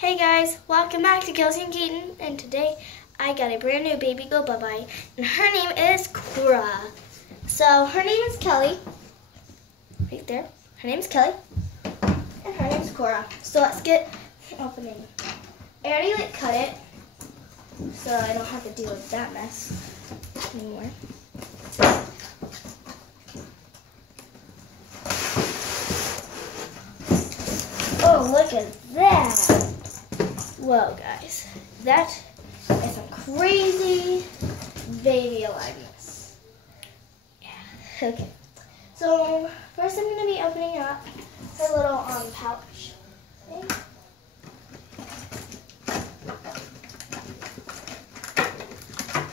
Hey guys, welcome back to Kelsey and Keaton, and today I got a brand new baby Go Bye-Bye, and her name is Cora. So her name is Kelly, right there. Her name is Kelly, and her name is Cora. So let's get opening. I already cut it, so I don't have to deal with that mess anymore. Oh, look at that! Whoa, guys, that is some crazy baby aliveness. Yeah, okay. So first I'm going to be opening up her little pouch thing.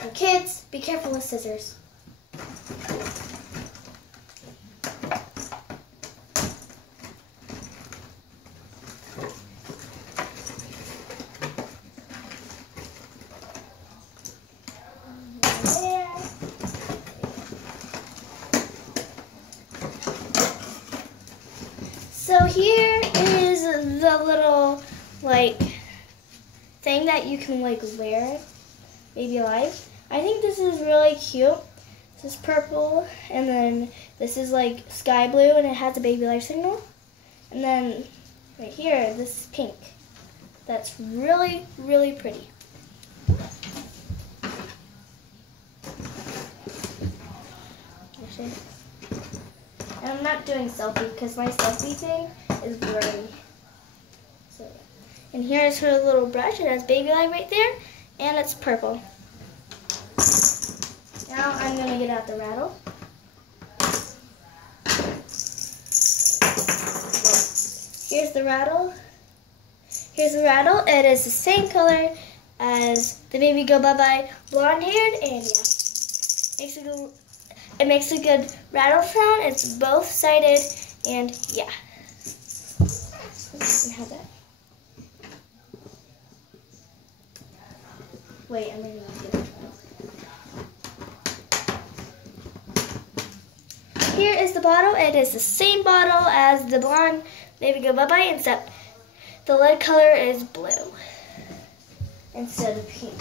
And kids, be careful with scissors. So here is the little thing that you can wear, Baby Alive. I think this is really cute. This is purple, and then this is sky blue, and it has a Baby Alive signal. And then right here, this is pink. That's really, really pretty. And I'm not doing selfie because my selfie thing is blurry. So, and here's her little brush. It has Baby Alive right there, and it's purple. Now I'm going to get out the rattle. Here's the rattle. Here's the rattle. It is the same color as the Baby Go Bye-Bye blonde haired, and yeah. It makes a good rattle sound. It's both sided, and yeah. Have that. Wait, I'm gonna get it. Here is the bottle. It is the same bottle as the blonde Baby Go Bye-Bye, except the lid color is blue instead of pink.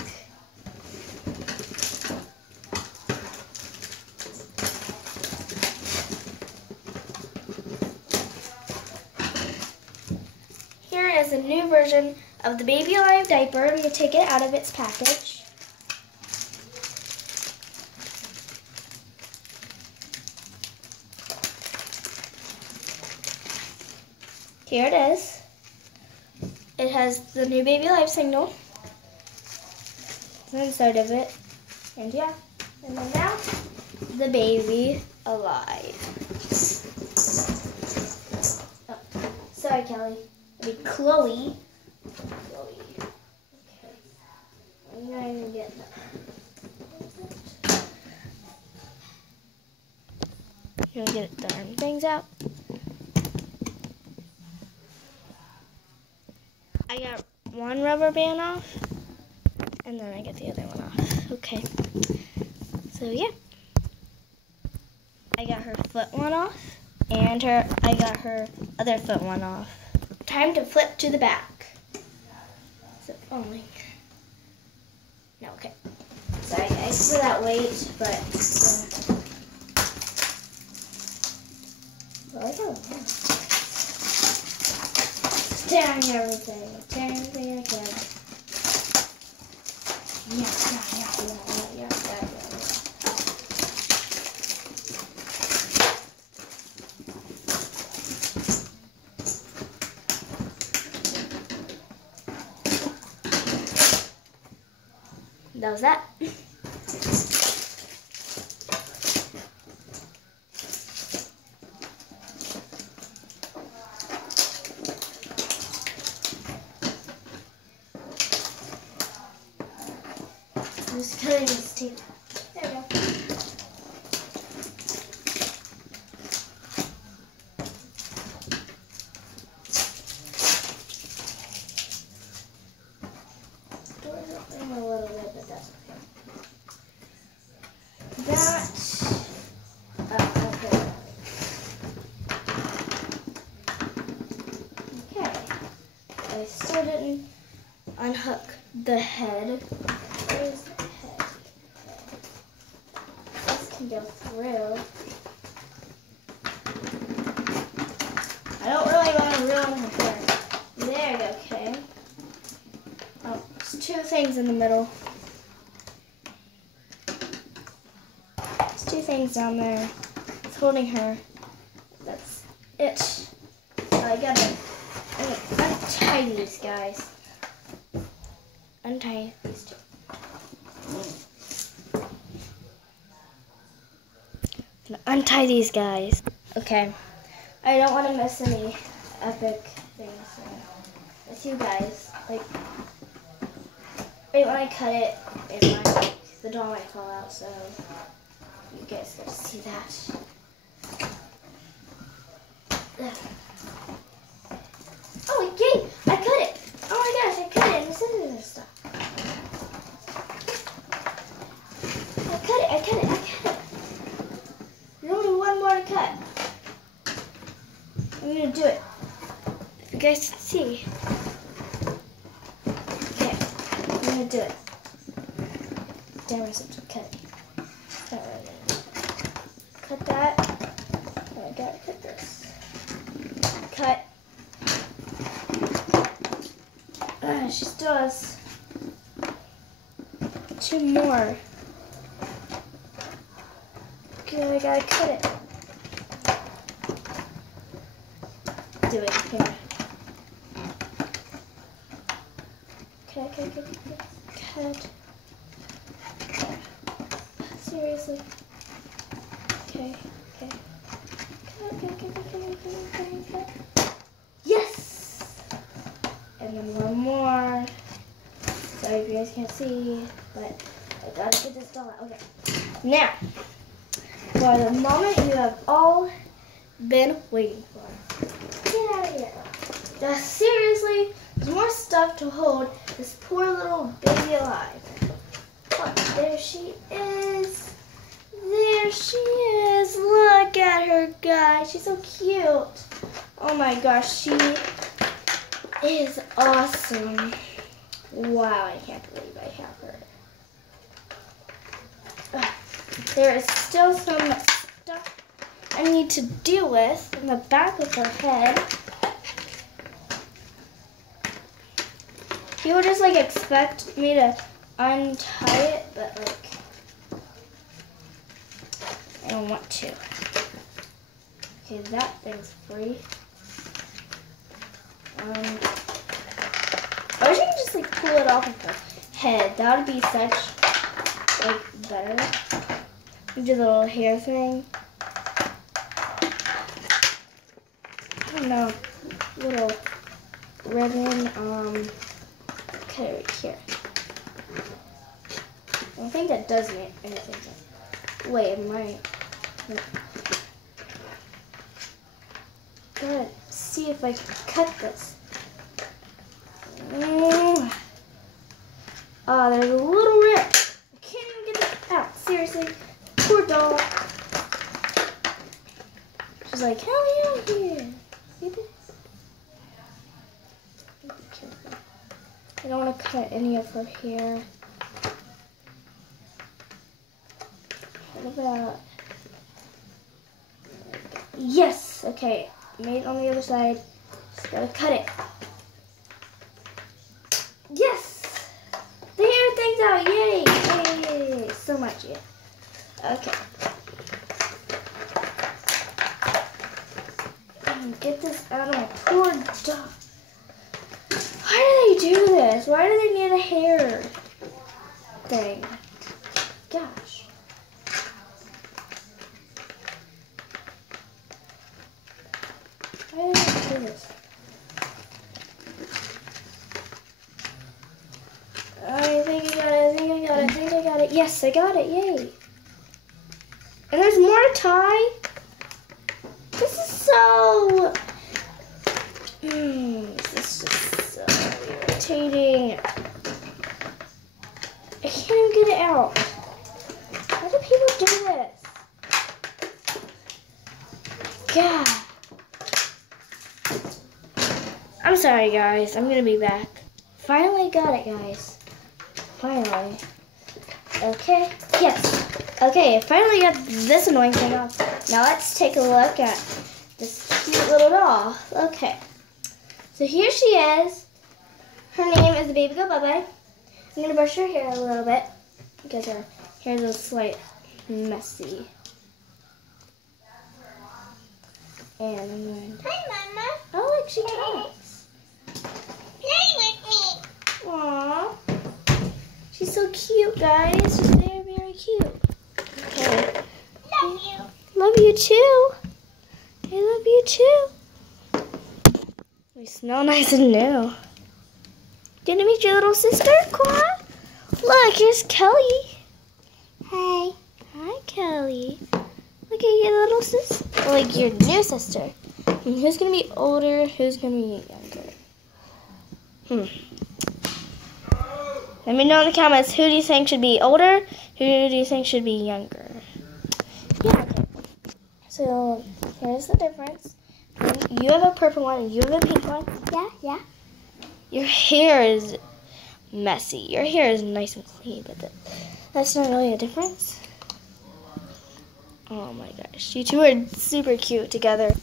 Here is a new version of the Baby Alive diaper. I'm going to take it out of its package. Here it is. It has the new Baby Alive signal inside of it. And yeah. And then now, the Baby Alive. Oh, sorry, Kelly. Chloe. Okay. I'm going to get that. You're going to get the arm things out. I got one rubber band off, and then I get the other one off. Okay. So yeah. I got her foot one off, and I got her other foot one off. Time to flip to the back. So, oh my. No, okay. Sorry guys for that wait, but well, I don't know. Tearing everything I can. Yeah. That was that. I'm just cutting this tape. There we go. A little bit, but that's okay. Okay. I still didn't unhook the head. Where's the head? This can go through. I don't really want to ruin her hair. There you go, okay. Oh, there's two things in the middle. There's two things down there. It's holding her. That's it. I gotta untie these guys. Untie these two. I'm gonna untie these guys. Okay. I don't want to miss any epic things. So with you guys, like, right when I cut it, the doll might fall out, so you guys get to see that. Oh, yay! I cut it! Oh my gosh, I cut it and the scissors and stuff. I cut it! There's only one more to cut. I'm gonna do it. If you guys can see. Okay, I'm gonna do it. Damn, I said to cut it. Cut that. Oh, I gotta cut this. Cut. She still has two more. Okay, I gotta cut it. Do it here. Cut. Seriously. Okay. Cut. Yes! And then one more. Sorry if you guys can't see, but I gotta get this doll out. Okay. Now, for the moment you have all been waiting for. Get out of here. Now, seriously, there's more stuff to hold this poor little baby alive. Oh, there she is. There she is. Look at her, guys. She's so cute. Oh my gosh, she is awesome. Wow, I can't believe I have her. There is still some stuff I need to deal with in the back of her head. People just like expect me to untie it, but like I don't want to. Okay, that thing's free. I wish I could just like pull it off of her head. That would be such like better. Do the little hair thing. I don't know. Little ribbon. Okay, right here. I don't think that does anything. Wait, it might. Gotta see if I can cut this. Oh, there's a little rip. I can't even get it out. Seriously. Poor doll. She's like, help me out here. See this? Be careful. I don't want to cut any of her hair. What about... Yes! Okay. Made it on the other side. Just gotta cut it. Yes! The hair thing's out. Yay! Yay! So much, yeah. Okay. Get this out of my poor dog. Why do they do this? Why do they need a hair thing? Gosh. Why do they do this? I think I got it. Yes, I got it. Yay. And there's more to tie. This is so... this is just so irritating. I can't even get it out. Why do people do this? God. I'm sorry, guys. I'm going to be back. finally got it, guys. Finally. Okay, yes. Okay, I finally got this annoying thing off. Now let's take a look at this cute little doll. Okay, so here she is. Her name is the Baby Go Bye-Bye. I'm going to brush her hair a little bit because her hair is slightly messy. And I'm going to... Hi, Mama. Oh, look, she talks. Play with me. Aww. She's so cute, guys. She's very, very cute. Okay. Love you. Love you too. I love you too. We smell nice and new. Did you meet your little sister, Cora? Look, here's Kelly. Hi. Hi, Kelly. Look at your little sister. Like your new sister. And who's gonna be older? Who's gonna be younger? Let me know in the comments, who do you think should be older? Who do you think should be younger? Yeah, okay. So, here's the difference. You have a purple one and you have a pink one. Yeah. Your hair is messy. Your hair is nice and clean, but that's not really a difference. Oh my gosh. You two are super cute together.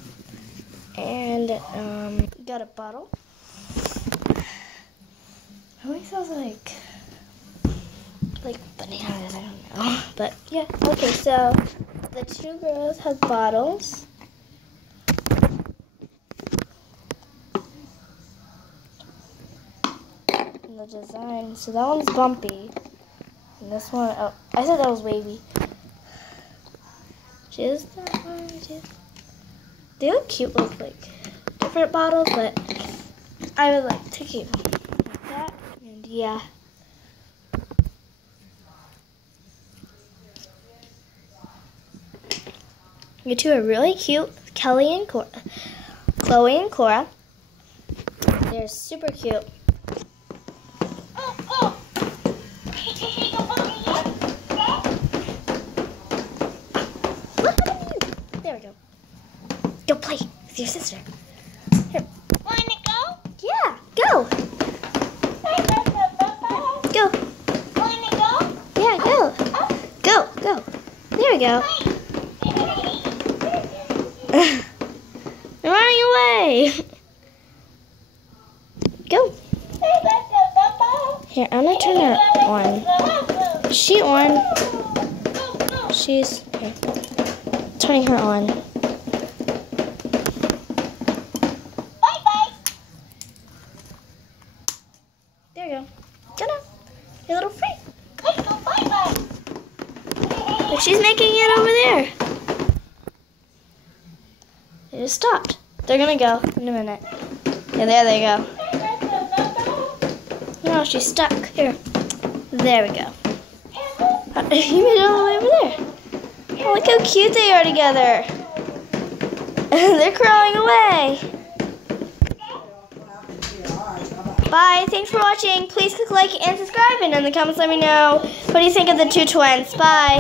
And, got a bottle. It really smells like bananas, I don't know. But yeah, okay, so the two girls have bottles. And the design, so that one's bumpy. And this one, oh, I said that was wavy. Just that one, they look cute with like different bottles, but I would like to keep them like that. And yeah. You two are really cute, Kelly and Cora. Chloe and Cora. They're super cute. There we go. Go play with your sister. Here. Wanna go? Yeah, go. Go. Wanna go? Yeah, go. Go, go. There we go. They're running away. Go. Here, I'm gonna turn her on. She on. She's here. Turning her on. Bye-bye. There you go. Go now. Your little friend. Bye-bye. But she's making it over there. They just stopped. They're gonna go in a minute. Yeah, there they go. No, she's stuck. Here. There we go. You made it all the way over there. Oh, look how cute they are together. They're crawling away. Bye. Thanks for watching. Please click like and subscribe. And in the comments, let me know what do you think of the two twins. Bye.